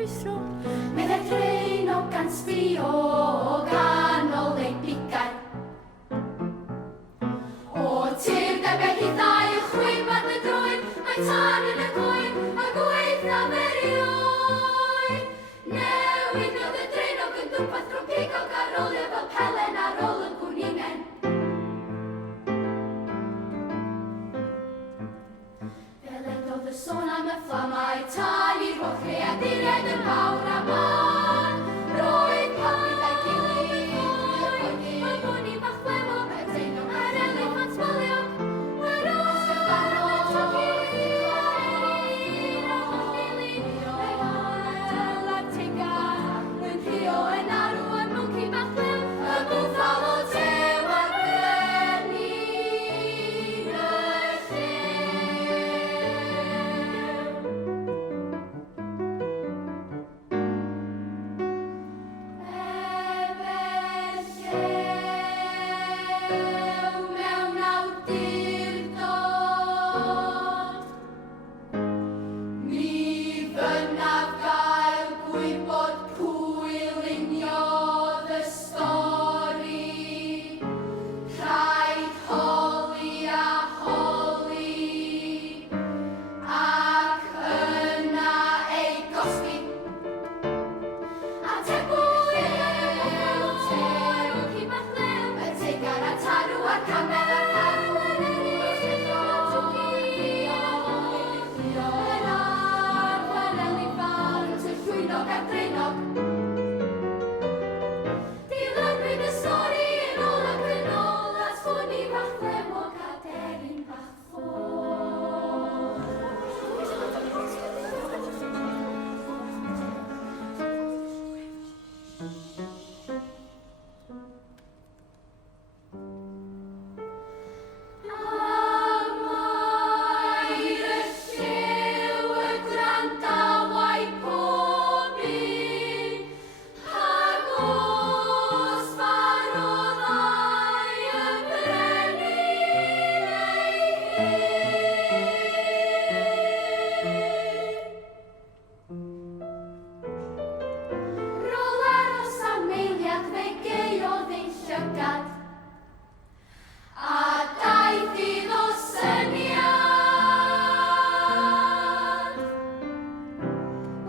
ceisio. Meddai trin o gan sbio o ganol ei bigau. O tir debau hithau y chwybad y drwy'n, mae tan yn y gwyn, a gweith na merioi. Newid nod y dreinog yn dwmpath drwy pigog ar olio fel pelen ar ôl y gwningen. Fel edodd y sôn am y fflamau tan i'r holl creaduriaid yn fawr a man. Roedd papur a'i gilydd, i'r poeni, y mwni bach flewog, y deunog a'r eliffant sboliog. Yr ysgafannol y trogi'r a'r tegan, yn rhio yn arw, y mwci bach flew, y bwthal o tew ar brenin y llew. Mewn awdurdod, mi fynaf gael gwybod pwy luniodd y stori. Rhaid holi a holi, ac yna ei gosbi. A tebwy o tew, y bach lew, y teigar a tarw a'r camel a'r carw. Yn arfer eliffant, y llwynog a'r dreinog. Dilynwyd y stori yn ôl ac yn ôl, a sbwni bach flewog a deryn bach ffôl. Amair y lliw y gwrandawau pob un, ac os faroddau y brenin ei hun. Rôl aros am eiliad fe geodd ei llygad, a daeth iddo syniad.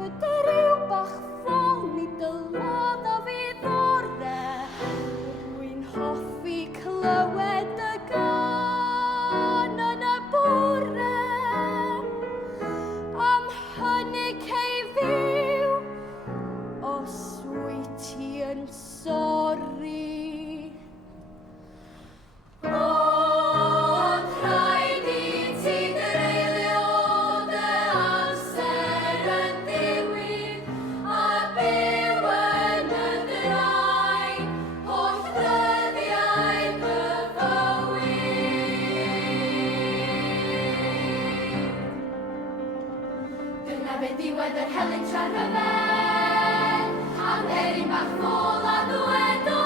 Ydy ryw bach ffôl ni dylodd o fi ddore. Rwy'n hoffi clywed y gan yn y bwre. Am hynny cei fyw, os wyt ti yn sori. Ond rhaid i ti dreulio dy amser yn ddiwyd, a byw yn y draen, holl ddyddiau dy fywyd. Dyna fe ddiwedd yr helynt tra'r rhyfel, a dderin bach nôl a ddwedodd